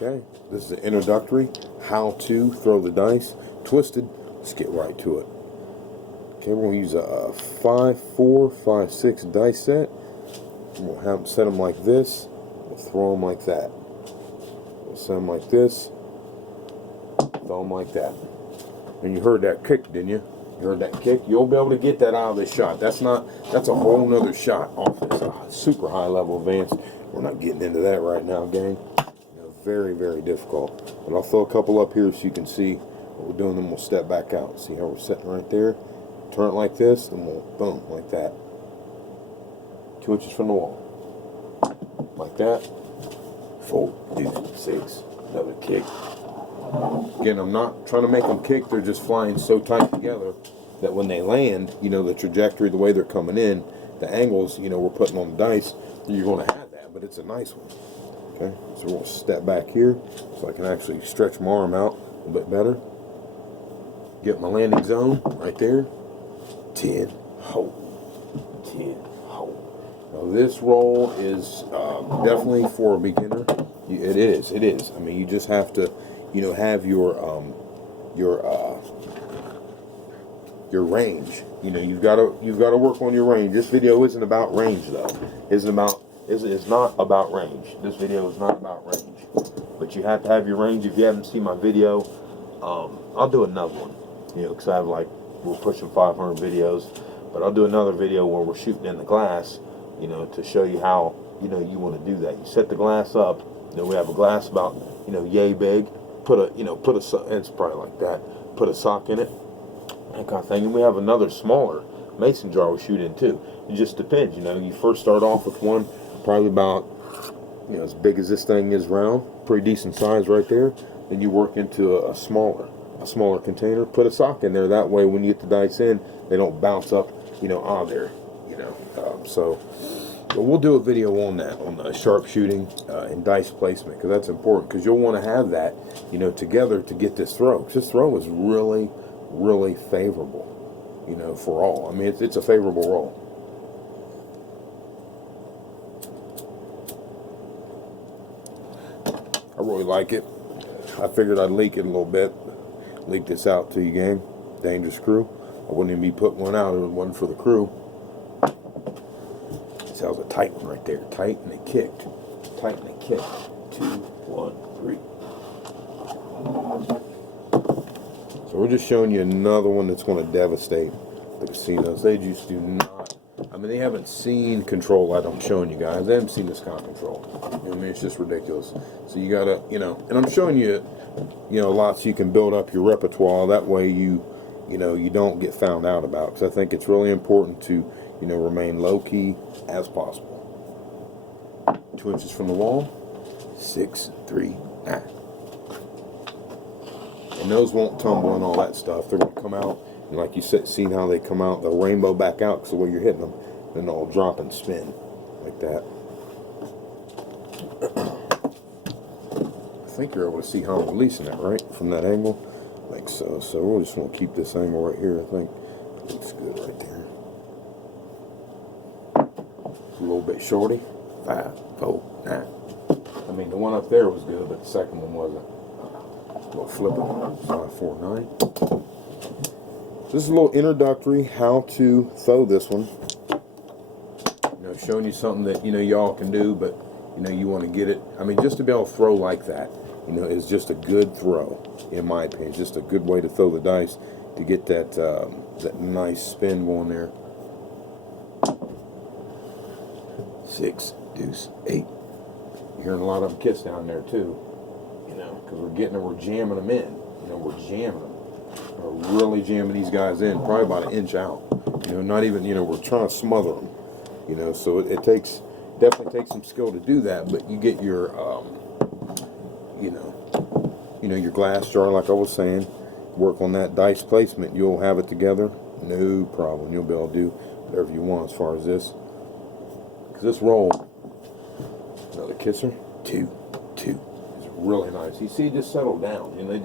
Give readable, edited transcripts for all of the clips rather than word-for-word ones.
Okay, this is an introductory how to throw the dice. Twisted, let's get right to it. Okay, we're going to use a 5-4, 5-6 dice set. We'll have them set them like this. We'll throw them like that. We'll set them like this. Throw them like that. And you heard that kick, didn't you? You heard that kick? You'll be able to get that out of this shot. That's a whole nother shot off this super high level advance. We're not getting into that right now, gang. Very, very difficult. But I'll throw a couple up here so you can see what we're doing, then we'll step back out. See how we're sitting right there? Turn it like this, and we'll boom, like that. 2 inches from the wall. Like that. 4, 6. Another kick. Again, I'm not trying to make them kick, they're just flying so tight together that when they land, you know, the trajectory, the way they're coming in, the angles, you know, we're putting on the dice, you're going to have that, but it's a nice one. Okay, so we'll step back here so I can actually stretch my arm out a little bit better. Get my landing zone right there. 10, hold. 10, hold. Now this roll is definitely for a beginner. It is. I mean, you just have to, you know, have your range. You know, you've got to work on your range. This video isn't about range though. It's not about range. This video is not about range. But you have to have your range. If you haven't seen my video, I'll do another one. You know, because I have we're pushing 500 videos. But I'll do another video where we're shooting in the glass, you know, to show you how, you know, you want to do that. You set the glass up. You know, we have a glass about, you know, yay big. It's probably like that. Put a sock in it. That kind of thing. And we have another smaller mason jar we shoot in too. It just depends. You know, you first start off with one probably about, you know, as big as this thing is round, pretty decent size right there. Then you work into a smaller container. Put a sock in there. That way, when you get the dice in, they don't bounce up, you know, on there. You know, but we'll do a video on that, on the sharpshooting and dice placement, because that's important. Because you'll want to have that, you know, together to get this throw. Because this throw is really, really favorable, you know, for all. I mean, it's a favorable roll. I really like it. I figured I'd leak it a little bit. Leak this out to you, gang. Dangerous crew. I wouldn't even be putting one out if it wasn't for the crew. This was a tight one right there. Tight and it kicked. Tight and it kicked. 2, 1, 3. So we're just showing you another one that's going to devastate the casinos. They just do not. I mean, they haven't seen control like I'm showing you guys. They haven't seen this kind of control. You know, I mean, it's just ridiculous. So you gotta, you know, and I'm showing you, you know, lots so you can build up your repertoire. That way you know, you don't get found out about. Because I think it's really important to, you know, remain low key as possible. 2 inches from the wall. 6, 3, 9. And those won't tumble and all that stuff. They're gonna come out. And like you said, seen how they come out, they'll rainbow back out because the way you're hitting them, then they'll drop and spin like that. I think you're able to see how I'm releasing it, right? From that angle. I think so. So we'll just want to keep this angle right here. I think it looks good right there. It's a little bit shorty. 5, 4, 9. I mean, the one up there was good, but the second one wasn't. A little flipping. 5, 4, 9. This is a little introductory how to throw this one. You know, showing you something that, you know, y'all can do, but, you know, you want to get it. I mean, just to be able to throw like that, you know, is just a good throw, in my opinion. Just a good way to throw the dice to get that that nice spin going there. 6, deuce, 8. You're hearing a lot of them kiss down there too, you know, because we're jamming them in. You know, we're jamming them. We're really jamming these guys in, probably about an inch out. You know, not even, you know, we're trying to smother them. You know, so it definitely takes some skill to do that. But you get your, you know, your glass jar, like I was saying. Work on that dice placement. You'll have it together, no problem. You'll be able to do whatever you want as far as this. Because this roll, another kisser, 2, 2. It's really nice. You see, just settle down. You know, they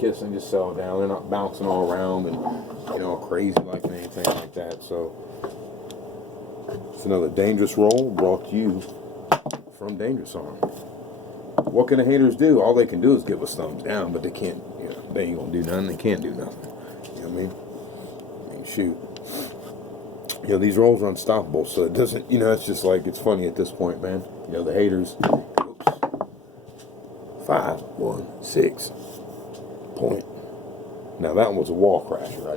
kiss and just settle down. They're not bouncing all around and, you know, crazy like anything like that. So it's another dangerous roll brought to you from Dangerous Arm. what can the haters do? All they can do is give us thumbs down, but they can't, you know, they ain't gonna do nothing. They can't do nothing. You know what I mean? I mean, shoot. You know, these rolls are unstoppable, so it doesn't, you know, it's just like, it's funny at this point, man. You know, the haters. Oops. 5, 1, 6. Point. Now, that one was a wall crasher. I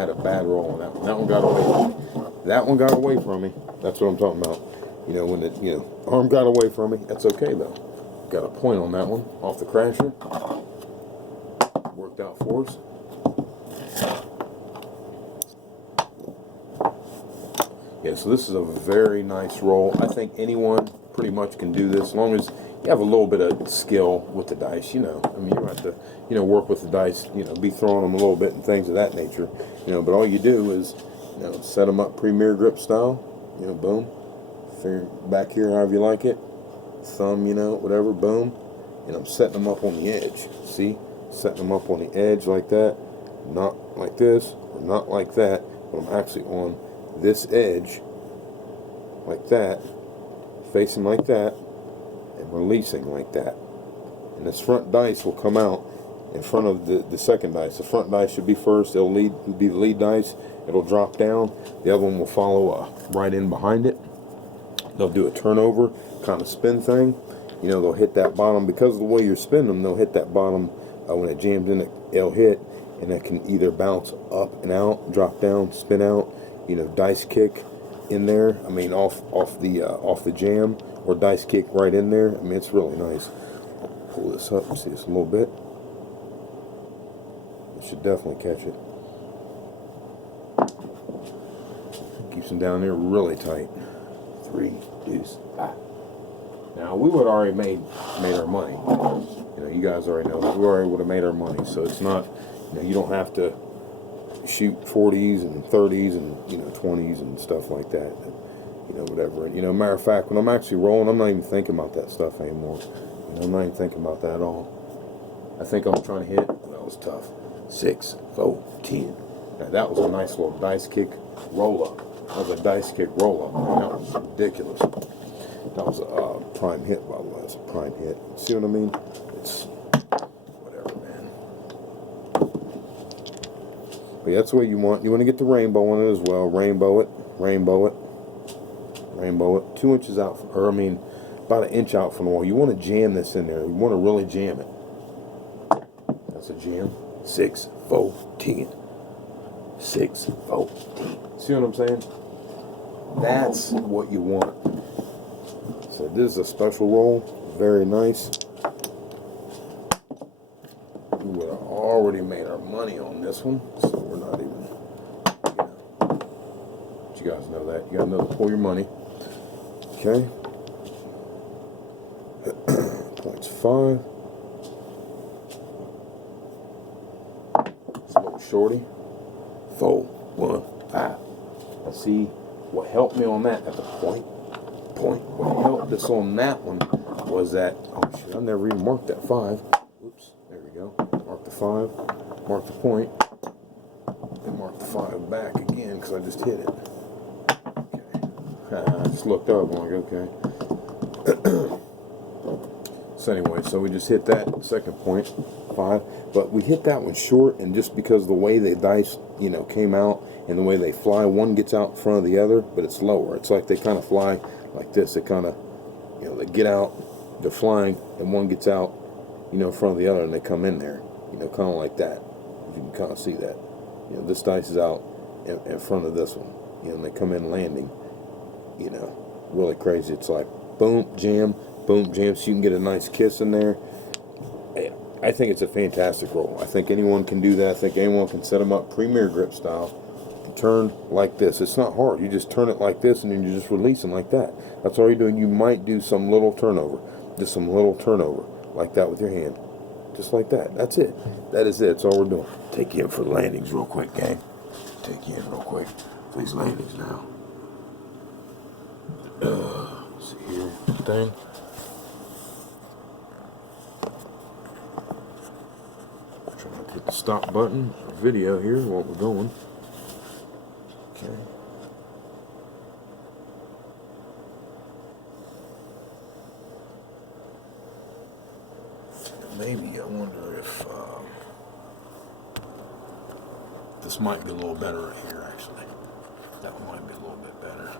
had a bad roll on that one. That one got away from me. That one got away from me. That's what I'm talking about. You know, when the, you know, arm got away from me, that's okay, though. Got a point on that one, off the crasher. Worked out for us. Yeah, so this is a very nice roll. I think anyone pretty much can do this, as long as you have a little bit of skill with the dice, you know. I mean, you don't have to, you know, work with the dice, you know, be throwing them a little bit and things of that nature, you know, but all you do is, you know, set them up premier grip style, you know, boom, finger back here however you like it, thumb, you know, whatever, boom, and I'm setting them up on the edge, see, setting them up on the edge like that, not like this, or not like that, but I'm actually on this edge, like that, facing like that, and releasing like that. And this front dice will come out in front of the second dice. The front dice should be first. It'll be the lead dice. It'll drop down. The other one will follow right in behind it. They'll do a turnover kind of spin thing. You know, they'll hit that bottom. Because of the way you're spinning them, they'll hit that bottom when it jams in, it'll hit, and it can either bounce up and out, drop down, spin out, you know, dice kick in there. I mean, off the jam, or dice kick right in there. I mean, it's really nice. Pull this up and see this a little bit. It should definitely catch it. Keeps them down there really tight. 3, deuce, ah. Now we would already made our money. You know, you guys already know that we already would have made our money. So it's not, you know, you don't have to shoot 40s and 30s and, you know, 20s and stuff like that. You know, whatever. You know, matter of fact, when I'm actually rolling, I'm not even thinking about that stuff anymore. You know, I'm not even thinking about that at all. I think I'm trying to hit. That was tough. 6, 4, 10. Now, that was a nice little dice kick roll up. That was a dice kick roll up. Man, that was ridiculous. That was a prime hit, by the way. It's a prime hit. See what I mean? It's whatever, man. But yeah, that's the way you want. You want to get the rainbow on it as well. Rainbow it. Rainbow it. Rainbow it. 2 inches out, or I mean, about 1 inch out from the wall. You want to jam this in there. You want to really jam it. That's a jam. 6, 4, 10. 6, 4, 10. See what I'm saying? That's what you want. So this is a special roll. Very nice. We would have already made our money on this one, so we're not even, you know. But you guys know that. You gotta know to pull your money. Okay. Points 5. It's a little shorty. 4, 1, 5. Now see, what helped me on that at the point, what helped us on that one was that, oh shit, I never even marked that 5. Oops, there we go. Mark the 5, mark the point, then mark the 5 back again because I just hit it. Okay. I just looked up, I'm like, okay. So anyway, so we just hit that second point, 5, but we hit that one short, and just because the way the dice, you know, came out and the way they fly, one gets out in front of the other, but it's lower. It's like they kind of fly like this. They kind of, you know, they get out, they're flying, and one gets out, you know, in front of the other, and they come in there, you know, kind of like that. You can kind of see that. You know, this dice is out in front of this one, you know, and they come in landing, you know, really crazy. It's like boom, jam, so you can get a nice kiss in there. I think it's a fantastic roll. I think anyone can do that. I think anyone can set them up premier grip style and turn like this. It's not hard. You just turn it like this, and then you just release them like that. That's all you're doing. You might do some little turnover, just some little turnover like that with your hand, just like that. That's it. That is it. That's all we're doing. Take you in for landings real quick, gang. Take you in real quick for these landings now. Let's see here, thing. Trying to hit the stop button for video here while we're going. Okay. maybe I wonder if this might be a little better right here, actually. That one might be a little bit better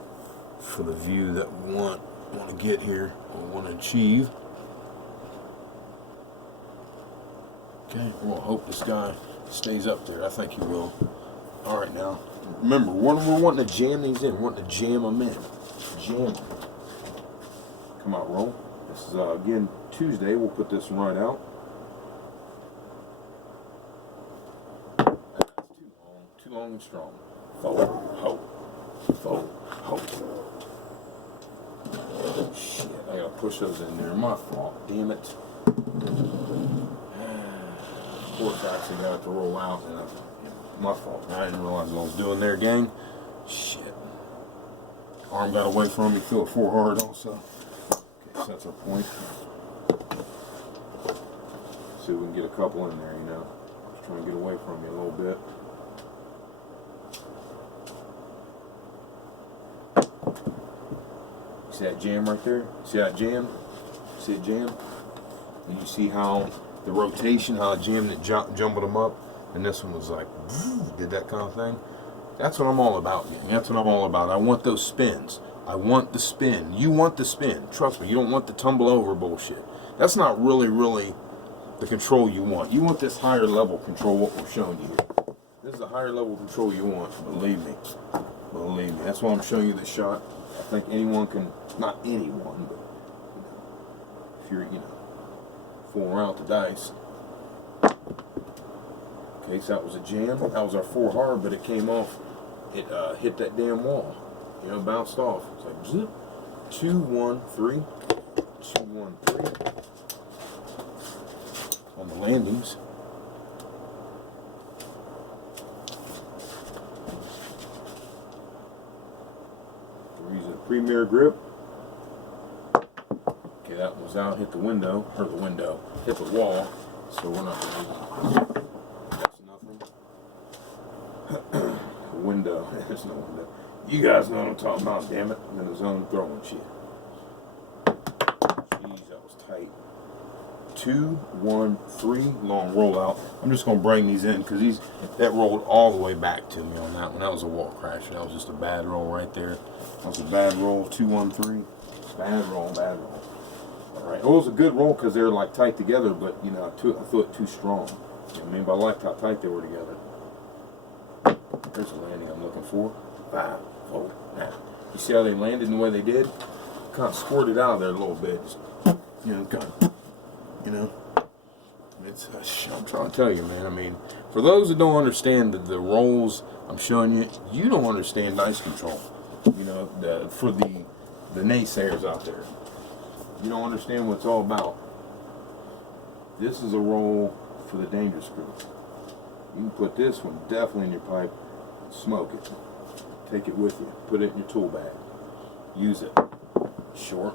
for the view that we want to get here or want to achieve. Okay, we'll hope this guy stays up there. I think he will. All right, now remember, we're wanting to jam these in. We're wanting to jam them in. Jam them. Come out, roll. This is again Tuesday. We'll put this one right out. That's too long and strong. Forward, ho, forward, ho. Shit, I gotta push those in there. My fault. Damn it. Of course, I actually got it to roll out, and my fault. I didn't realize what I was doing there, gang. Shit. Arm got away from me. Feel it 4 hard also. Okay, so that's our point. See if we can get a couple in there, you know. Just trying to get away from me a little bit. See that jam right there? See that jam? See it jam? And you see how the rotation, how I jammed it, jumbled them up, and this one was like, did that kind of thing. That's what I'm all about, man. That's what I'm all about. I want those spins. I want the spin. You want the spin. Trust me, you don't want the tumble over bullshit. That's not really the control you want. You want this higher level control, what we're showing you here. This is the higher level control you want, believe me. Believe me. That's why I'm showing you this shot. I think anyone can, not anyone, but if you're, fooling around with the dice. Okay, so that was a jam. That was our 4 hard, but it came off. It hit that damn wall. Bounced off. It's like zip. 2, 1, 3. 2, 1, 3. On the landings. We're using a premier grip. Okay, that was out, hit the window, hit the wall, so we're not going to that's nothing. Window, there's no window. You guys know what I'm talking about, damn it. I'm in the zone throwing shit. Jeez, that was tight. 2, 1, 3, long rollout. I'm just going to bring these in because that rolled all the way back to me on that one. That was a wall crash. That was just a bad roll right there. That was a bad roll. 2, 1, 3. Bad roll, bad roll. All right. It was a good roll because they were like tight together, but I thought too strong. But I liked how tight they were together. There's the landing I'm looking for. 5, 4. Now, you see how they landed and the way they did? Kind of squirted out of there a little bit. Just, it's, I'm trying to tell you, man. I mean, for those that don't understand the rolls I'm showing you, you don't understand dice control. For the naysayers out there, you don't understand what it's all about. This is a roll for the dangerous crew. You can put this one definitely in your pipe, smoke it, take it with you, put it in your tool bag, use it. Short,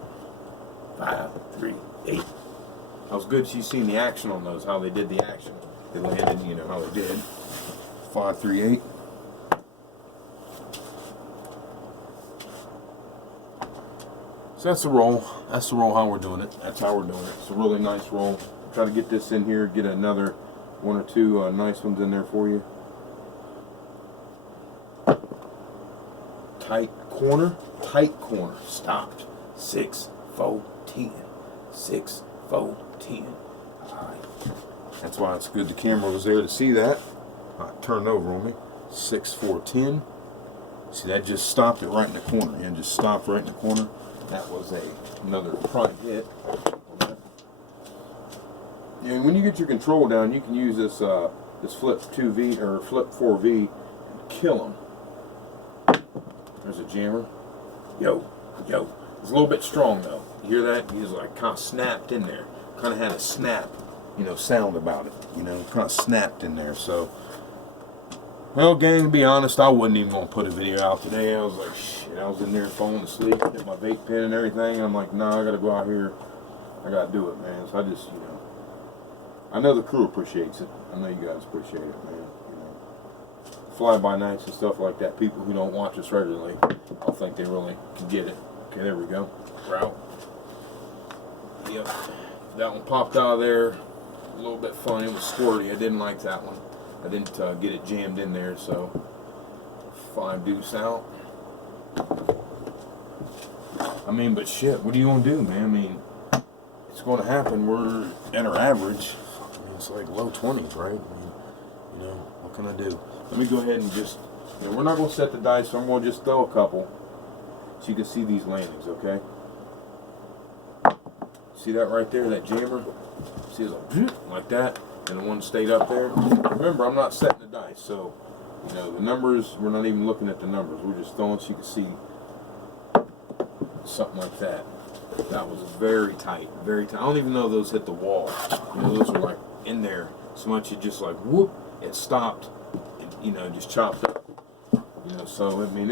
5, 3, 8. That was good. You've seen the action on those, how they did the action. They landed, how they did. 5, 3, 8. So that's the roll. That's the roll how we're doing it. That's how we're doing it. It's a really nice roll. Try to get this in here, get another 1 or 2 nice ones in there for you. Tight corner, stopped. 6, 4, 10. 6, 4, 10. Alright. That's why it's good the camera was there to see that. Alright, turned over on me. 6, 4, 10. See, that just stopped it right in the corner. And just stopped right in the corner. That was another prime hit. And when you get your control down, you can use this this flip 2V or flip 4V and kill them. There's a jammer. Yo. It's a little bit strong though. You hear that? He's like kind of snapped in there. Kind of had a snap, sound about it. Kind of snapped in there. So, well, gang, to be honest, I wasn't even gonna put a video out today. I was like, shit. I was in there falling asleep, hit my vape pen and everything. I'm like, nah, I gotta go out here. I gotta do it, man. So I just, I know the crew appreciates it. I know you guys appreciate it, man. Fly-by-nights and stuff like that. People who don't watch us regularly, I think they really can get it. Okay, there we go. Route. Yep. That one popped out of there. little bit funny. It was squirty. I didn't like that one. I didn't get it jammed in there, so 5 deuce out. I mean, but shit, what are you gonna do, man? I mean, it's gonna happen. We're at our average. I mean, it's like low 20s, right? I mean, you know, what can I do? Let me go ahead and just, you know, we're not gonna set the dice, so I'm gonna just throw a couple so you can see these landings, okay? See that right there, that jammer? See, it's like that, and the one stayed up there. Remember, I'm not setting the dice, so, you know, the numbers, we're not even looking at the numbers. We're just throwing so you can see something like that. That was very tight, very tight. I don't even know if those hit the wall. You know, those were like in there so much it just like, whoop, it stopped, and, you know, just chopped up. You know, so, I mean,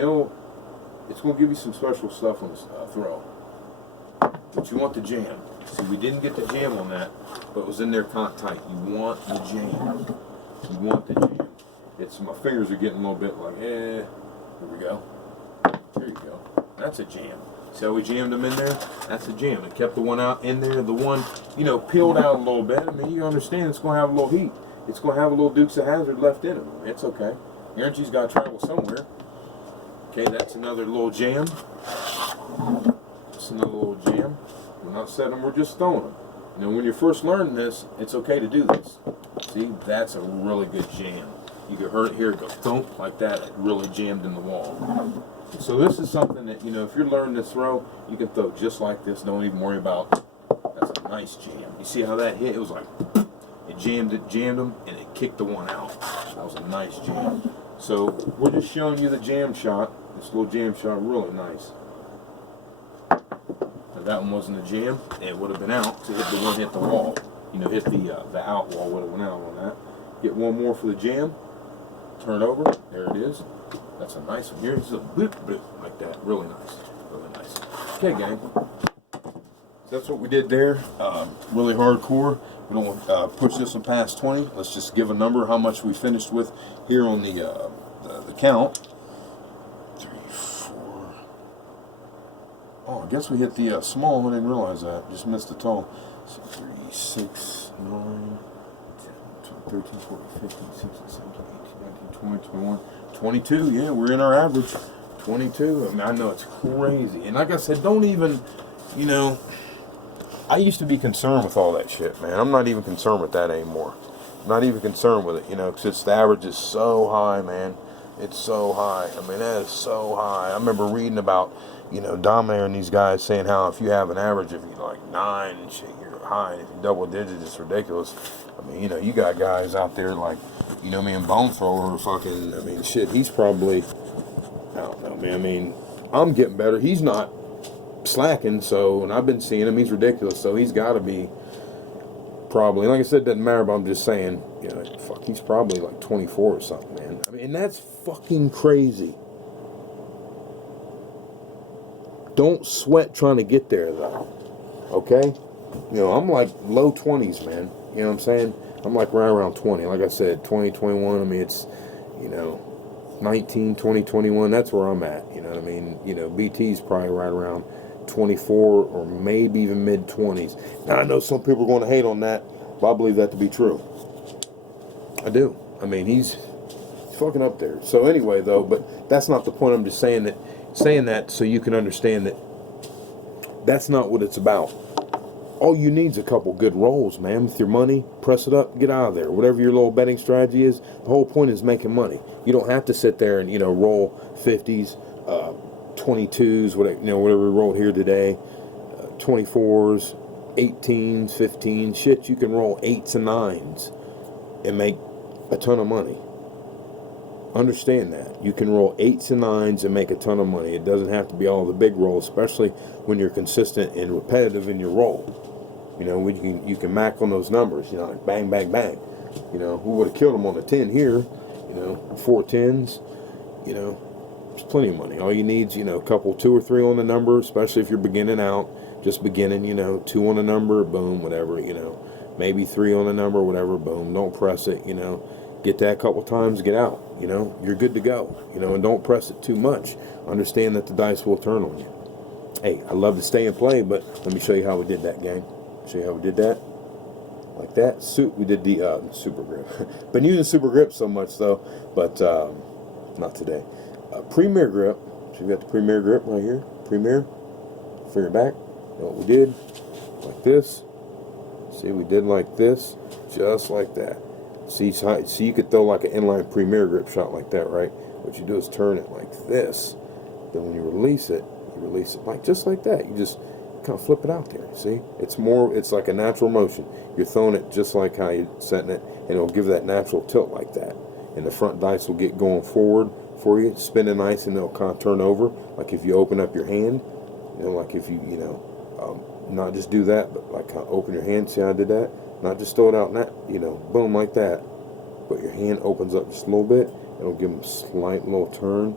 it's going to give you some special stuff on this throw. But you want the jam. See, we didn't get the jam on that, but it was in there tight. You want the jam. You want the jam. It's, my fingers are getting a little bit like, here we go. There you go. That's a jam. See how we jammed them in there? That's a jam. It kept the one out in there. The one, you know, peeled out a little bit. I mean, you understand it's going to have a little heat. It's going to have a little Dukes of Hazzard left in it. It's okay. Energy's got to travel somewhere. Okay, that's another little jam. That's another little jam. We're not setting them, we're just throwing them. You know, when you're first learning this, it's okay to do this. See, that's a really good jam. You can hear it here, go thump like that. It really jammed in the wall. So this is something that, you know, if you're learning to throw, you can throw just like this. Don't even worry about. That's a nice jam. You see how that hit? It was like, it jammed them, and it kicked the one out. That was a nice jam. So we're just showing you the jam shot. This little jam shot, really nice. If that one wasn't a jam, it would have been out to hit the one hit the wall. You know, hit the out wall would have went out on that. Get one more for the jam. Turn it over. There it is. That's a nice one. Here's a bloop, bloop, like that. Really nice. Really nice. Okay, gang. So that's what we did there. Really hardcore. We don't want to push this one past 20. Let's just give a number how much we finished with here on the count. 3, 4. Oh, I guess we hit the small. I didn't realize that. Just missed the tall. So 3, 6, 9, 10, 13, 14, 15, 16, 17, 18, 19, 20, 21, 22. Yeah, we're in our average. 22. I mean, I know it's crazy. And like I said, don't even, you know, I used to be concerned with all that shit, man. I'm not even concerned with that anymore. I'm not even concerned with it, you know, because it's, the average is so high, man. It's so high. I mean, that is so high. I remember reading about, you know, Dominic and these guys saying how if you have an average of like 9 and shit, you're high. And if you double digits, it's ridiculous. I mean, you know, you got guys out there like, you know, me and Bone Thrower fucking, I mean, shit, he's probably, I don't know, man. I mean, I'm getting better. He's not slacking, so, and I've been seeing him, he's ridiculous, so he's got to be probably, like I said, doesn't matter, but I'm just saying, you know, fuck, he's probably like 24 or something, man. I mean, and that's fucking crazy. Don't sweat trying to get there, though, okay? You know, I'm like low 20s, man, you know what I'm saying? I'm like right around 20, like I said, 20, 21, I mean, it's, you know, 19, 20, 21, that's where I'm at, you know what I mean? You know, BT's probably right around 24 or maybe even mid-20s. Now, I know some people are going to hate on that, but I believe that to be true. I do. I mean, he's fucking up there. So anyway, though, but that's not the point. I'm just saying that so you can understand that that's not what it's about. All you need is a couple good rolls, man. With your money, press it up, get out of there. Whatever your little betting strategy is, the whole point is making money. You don't have to sit there and, you know, roll 50s, 22s, whatever we rolled here today, 24s, 18s, 15s. Shit, you can roll 8s and 9s and make a ton of money. Understand that. You can roll 8s and 9s and make a ton of money. It doesn't have to be all the big rolls, especially when you're consistent and repetitive in your roll. You know, when you can mac on those numbers, you know, like bang, bang, bang. You know, who would have killed him on a 10 here? You know, 4 10s, you know, there's plenty of money. All you need is, you know, a couple, 2 or 3 on the number, especially if you're beginning out, just beginning, you know, 2 on the number, boom, whatever, you know, maybe 3 on the number, whatever, boom, don't press it, you know, get that a couple times, get out, you know, you're good to go, you know, and don't press it too much. Understand that the dice will turn on you. Hey, I love to stay and play, but let me show you how we did that, gang. Show you how we did that. like that. We did the super grip. Been using super grip so much though, but not today. Premier grip. So we got the Premier grip right here. Premier for your back. You know what we did? Like this. See, we did like this, just like that. See, you could throw like an inline Premier grip shot like that, right? What you do is turn it like this. Then when you release it like just like that. You just kind of flip it out there. See, it's like a natural motion. You're throwing it just like how you're setting it, and it'll give that natural tilt like that. And the front dice will get going forward for you, spinning nice, and they'll kind of turn over. Like if you open up your hand, you know, like if you not just do that, but like kind of open your hand. See how I did that? Not just throw it out and that, boom, like that. But your hand opens up just a little bit. It'll give them a slight little turn,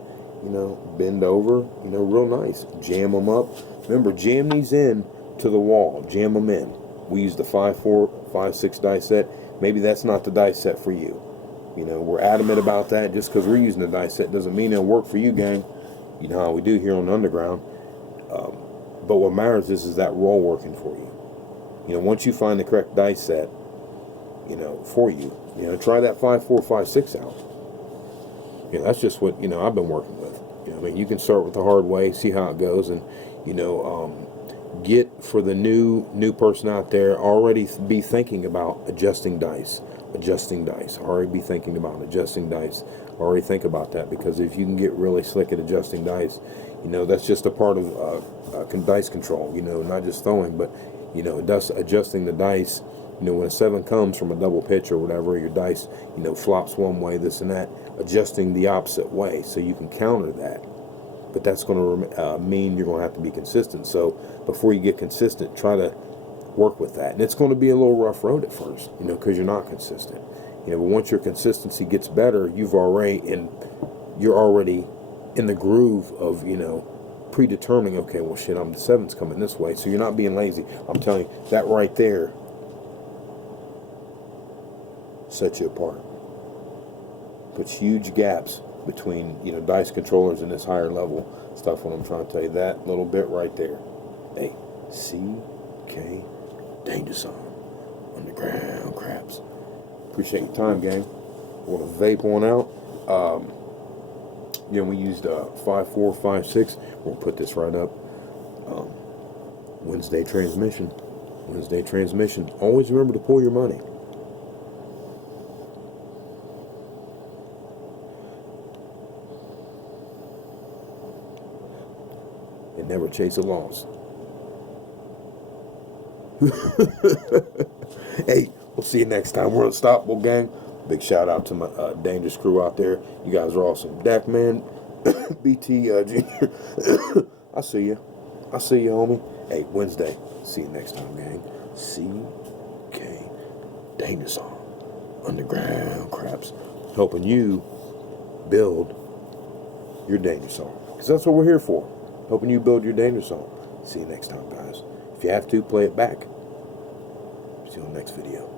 bend over, real nice. Jam them up. Remember, jam these in to the wall. Jam them in. We use the 5-4, 5-6 die set. Maybe that's not the die set for you. We're adamant about that. Just because we're using the die set doesn't mean it'll work for you, gang. You know how we do here on the underground. But what matters is that roll working for you. Once you find the correct die set, for you, try that 5-4, 5-6 out. That's just what, I've been working with. You can start with the hard way, see how it goes, and, get for the new person out there, already be thinking about adjusting dice. Already be thinking about adjusting dice. Already think about that, because if you can get really slick at adjusting dice, that's just a part of dice control, not just throwing, but, adjusting the dice. When a 7 comes from a double pitch or whatever, your dice, flops one way, this and that, adjusting the opposite way so you can counter that. But that's going to mean you're going to have to be consistent. So before you get consistent, try to work with that. And it's going to be a little rough road at first, because you're not consistent. But once your consistency gets better, you're already in the groove of, predetermining, okay, well, shit, the 7's coming this way. So you're not being lazy. I'm telling you, that right there sets you apart. Puts huge gaps between, dice controllers and this higher level stuff. What I'm trying to tell you, that little bit right there. Hey, CK Danger Zone Underground Craps. Appreciate your time, gang. We're gonna vape one out. We used 5-4, 5-6. We'll put this right up. Wednesday transmission. Always remember to pull your money. And never chase a loss. Hey, we'll see you next time. We're Unstoppable, gang. Big shout out to my dangerous crew out there. You guys are awesome. Dak Man, BT Junior. I see you, homie. Hey, Wednesday. See you next time, gang. CK Danger Zone Underground Craps, helping you build your danger zone. Because that's what we're here for. Helping you build your danger zone. See you next time, guys. If you have to, play it back. See you on the next video.